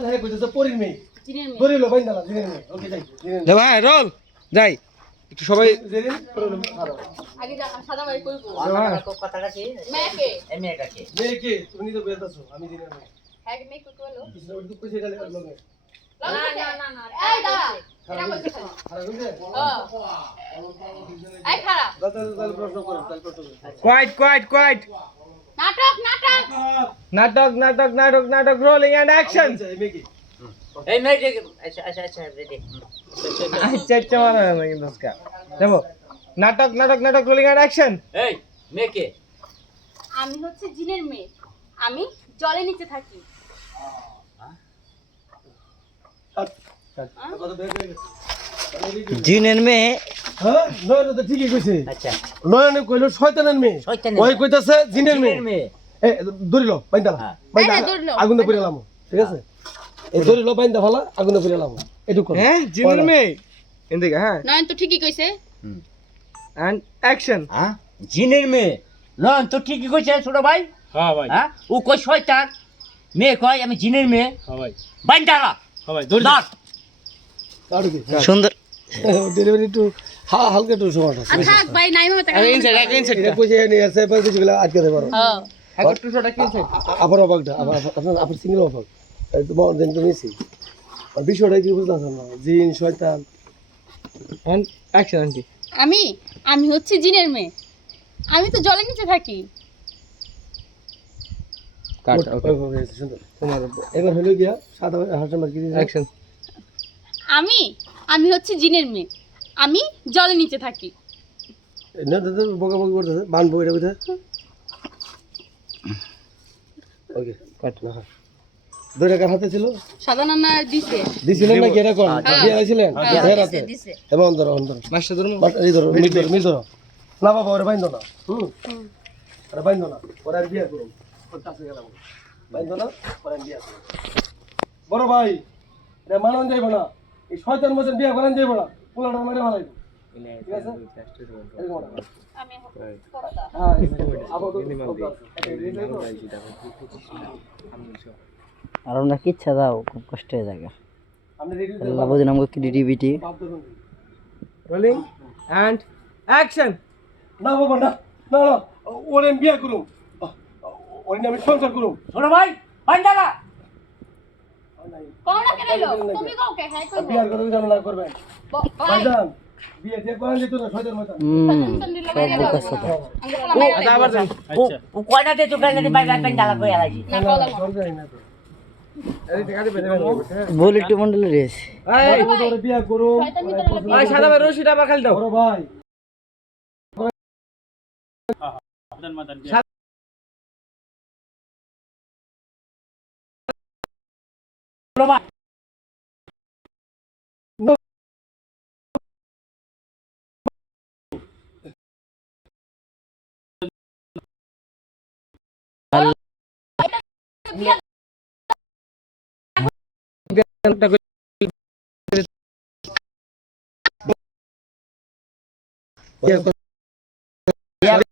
হ্যাঁ কইতেছে পরির মেয়ে ধরিল বাইন্দালা জিনের মেয়ে ওকে যাই দে ভাই রোল যাই একটু সবাই জিনিস আগে সাদা ভাই কইব কথাটা কি মেয়েকে মেয়েটাকে মেয়ে কে তুমি তো বেরতাছো আমি জিনের মেয়ে হ্যাঁ মেয়ে কই কইলো কিছু ওই কইছে এটা লগে না এই দাঁড়া এটা কইছিস আর বুঝলে এই খাড়া দাদা প্রশ্ন করো তাহলে প্রশ্ন করো কোয়াইট নাটক নাটক রোলিং এন্ড অ্যাকশন মেয়ে কে এই মেয়েটাকে আচ্ছা রেডি আচ্ছা মারা না কিন্তু उसका দেখো নাটক রোলিং এন্ড অ্যাকশন এই মেয়েকে আমি হচ্ছে জিনের মেয়ে আমি জলের নিচে থাকি কত বের হয়ে গেছে জিনের মেয়ে হ্যাঁ নয়ন তো ঠিকই কইছে আচ্ছা নয়নে কইলো শয়তানের মেয়ে শয়তানের ওই কইতাছে জিনের মেয়ে মেয়ে এ ধরিল বাইন্দালা হ্যাঁ। ধরিল। আগুনে পুড়ালাম ঠিক আছে এই ধরিল বাইন্দা ফালা আগুনে পুড়ালাম এটুকু হ্যাঁ জিনের মেয়ে এদিকে হ্যাঁ নয়ন তো ঠিকই কইছে এন্ড অ্যাকশন হ্যাঁ জিনের মেয়ে নন তো ঠিকই কইছে ছোট ভাই হ্যাঁ ভাই হ্যাঁ ও কই শয়তান মেয়ে কয় আমি জিনের মেয়ে হ্যাঁ ভাই বাইন্দালা হ্যাঁ ভাই ধরে দাঁড় আর কি সুন্দর ডেলিভারি একটু হালকা একটু সমস্যা আছে থাক ভাই নাই মামা টাকা ইনসাইড এটা কইছে নিয়ে আসে পরে কিছু গুলো আটকে দেব পারো হ্যাঁ একটু শটা কি ইনসাইড আবার অবাকটা আবার আপনার সিঙ্গেল অবাক তোমার দিন তো নিছি আর বিষয়টা কি বুঝতেছেন না জিন শয়তান এন্ড অ্যাকশন আন্টি আমি হচ্ছে জিনের মেয়ে আমি তো জলের নিচে থাকি কাট ওকে ওকে সুন্দর তোমার এবার হলো গিয়া সাদা হাসা মার্কি দিছে অ্যাকশন আমি হচ্ছে জিনের মেয়ে আমি জলের নিচে থাকি না দাদা বকাবকি করতেছে বানবো এটা কোথায় ওকে কাট না দুই টাকার হাতে ছিল সাদা নানা দিছে দিছিলেন না কি এটা কোন দিয়ে আইছিলেন হ্যাঁ রাতে দিছে এবং অন্তর মাস্টার ধরুন এই ধরো মিল ধরো না বাবা ওরে বাইন্ধ না আরে বাইন্ধ না ওরে আর বিয়া করুন ওর কাছে গেলাম বাইন্ধ না ওরে আর বিয়া করুন বড় ভাই এটা মানন যাইব না এই শয়তান মতন বিয়া করেন যাইব না পোলাটা মেরে ভালাইব ঠিক আছে এরকম না। আমি হ্যাঁ আপাতত আর আমরা কিচ্ছা দাও খুব কষ্ট হয়ে যায় আপনি রেডি আল্লাহ বুঝেন আমাকে ক্রিয়েটিভিটি বাপ ধরুন রোলিং এন্ড অ্যাকশন না বাবা না না না ওরে আমি বিয়া করুম ওরে আমি সংসার করুম ছোট ভাই বাইন্দালা কোন না কেন তুমি কও কে হ্যাঁ কইবো বিয়ার কথা জানা না করবেন ভাইজান বিয়ে যে করেন যেত না শয়তান মতন সব বোকা সাথে আচ্ছা আবার যাই ও কয়নাতে তো গাইলে বাইন্দালা কই আলাইছি সরকারি না তো এই টাকা দিবেন বুলেট মন্ডলের রেছে এই ওরে বিয়া করুম ভাই সাদা ভাই রশিটা আবার খালি দাও বড় ভাই ছোট ভাই বিয়া